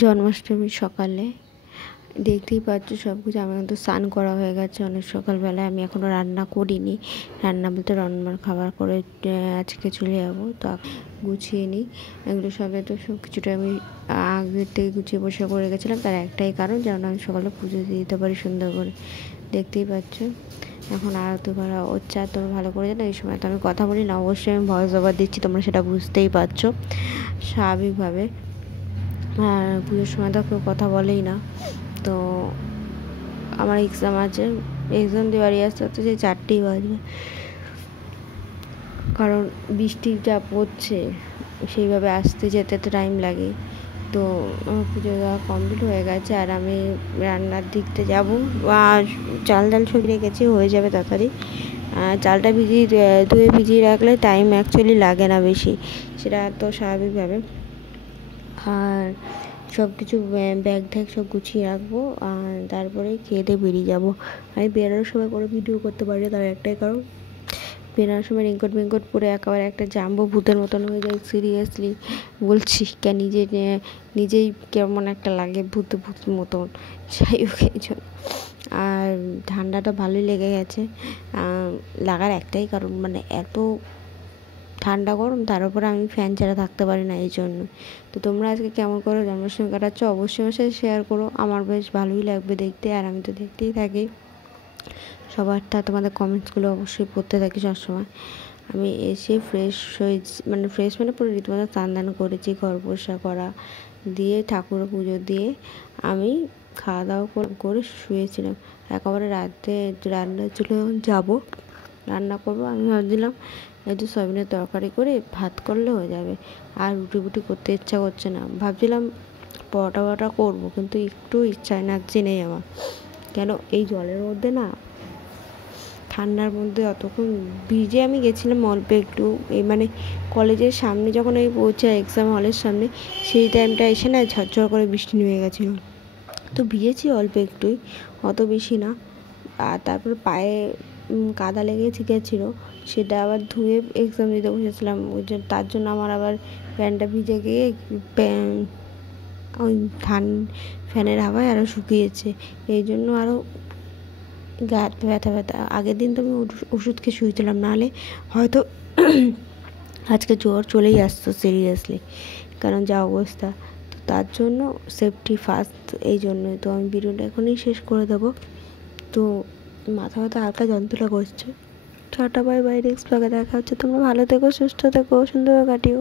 জন্মাষ্টমীর সকালে দেখতেই পাচ্ছ সব কিছু। আমার কিন্তু স্নান করা হয়ে গেছে অনেক সকালবেলায়। আমি এখনও রান্না করিনি, রান্না বলতে রান্নার খাবার করে আজকে চলে যাবো। তো গুছিয়ে নিই এগুলো সবে। তো সব কিছুটা আমি আগের থেকে গুছিয়ে বসে করে গেছিলাম, তার একটাই কারণ যেন আমি সকালে পুজো দিয়ে দিতে পারি সুন্দর করে। দেখতেই পাচ্ছ এখন আরতি করা হচ্ছে। আর তোমরা ভালো করে জানো এই সময় তো আমি কথা বলি না, অবশ্যই আমি ভয়েস ওভার দিচ্ছি, তোমরা সেটা বুঝতেই পারছো স্বাভাবিকভাবে। আর পুজোর সময় তো কেউ কথা বলেই না। তো আমার এক্সাম আছে, এক্সাম দিয়ে বাড়ি আসতে আসতে সেই 4টেই বাজবে, কারণ বৃষ্টি যা পড়ছে সেইভাবে আসতে যেতে তো টাইম লাগে। তো আমার পুজো দেওয়া কমপ্লিট হয়ে গেছে, আর আমি রান্নার দিকতে যাবো। আর চাল ডাল সব রেখেছি, হয়ে যাবে তাড়াতাড়ি। চালটা ধুয়ে ভিজিয়ে রাখলে টাইম অ্যাকচুয়ালি লাগে না বেশি, সেটা তো স্বাভাবিকভাবে। আর সব কিছু ব্যাগ ট্যাগ সব গুছিয়ে রাখবো, আর তারপরে খেয়ে দিয়ে বেরিয়ে যাবো। আমি বেরোনোর সময় কোনো ভিডিও করতে পারি না, তার একটাই কারণ বেরোনোর সময় রেনকোট পরে একেবারে একটা জাম্বো ভূতের মতন হয়ে যায়। সিরিয়াসলি বলছি, নিজেই কেমন একটা লাগে ভূত মতন। যাই হোক এই জন্য। আর ঠান্ডাটা ভালোই লেগে গেছে। লাগার একটাই কারণ, মানে এত ঠান্ডা গরম, তার উপরে আমি ফ্যান ছাড়া থাকতে পারি না, এই জন্য। তো তোমরা আজকে কেমন করে জন্মাষ্টমী কাটাচ্ছ অবশ্যই আমার সাথে শেয়ার করো, আমার বেশ ভালোই লাগবে দেখতে, আর আমি তো দেখতেই থাকি সবারটা। তোমাদের কমেন্টসগুলো অবশ্যই পড়তে থাকি সবসময়। আমি এসে ফ্রেশ মানে পুরো রীতিমতো স্নান করেছি, ঘর পরিষ্কার করা দিয়ে ঠাকুর পুজো দিয়ে আমি খাওয়া দাওয়া করে শুয়েছিলাম। একেবারে রাতে রান্নার চলে যাবো, রান্না করবো। আমি ভাবছিলাম একটু সয়াবিনের তরকারি করে ভাত করলে হয়ে যাবে, আর রুটি করতে ইচ্ছা করছে না। ভাবছিলাম পরোটা করবো, কিন্তু একটু ইচ্ছা এনার্জি নেই আমার। কেন এই জলের মধ্যে না, ঠান্ডার মধ্যে অতক্ষণ ভিজে আমি গেছিলাম অল্প একটু, এই মানে কলেজের সামনে যখন আমি পৌঁছাই এক্সাম হলের সামনে, সেই টাইমটা এসে না ঝরঝর করে বৃষ্টি নেমে গেছিলো। তো ভিজেছি অল্প একটুই, অত বেশি না। আর তারপর পায়ে কাদা লেগে গেছিলো, সেটা আবার ধুয়ে এক্সাম দিতে বসেছিলাম। তার জন্য আমার আবার প্যান্টটা ভিজে গিয়ে ওই ফ্যানের হাওয়ায় আরও শুকিয়েছে, এই জন্য আরও গা হাত ব্যথা। আগের দিন তো আমি ওষুধ খেয়ে শুয়েছিলাম, নাহলে হয়তো আজকে জ্বর চলেই আসতো সিরিয়াসলি, কারণ যা অবস্থা। তো তার জন্য সেফটি ফার্স্ট, এই জন্যই। তো আমি ভিডিওটা এখনই শেষ করে দেবো। তো মাথা হালকা যন্ত্রণা করছে। টাটা বাই বাই, নেক্সট ব্লগে দেখা হচ্ছে। তোমরা ভালো থেকো, সুস্থ থেকো, সুন্দরভাবে কাটিও।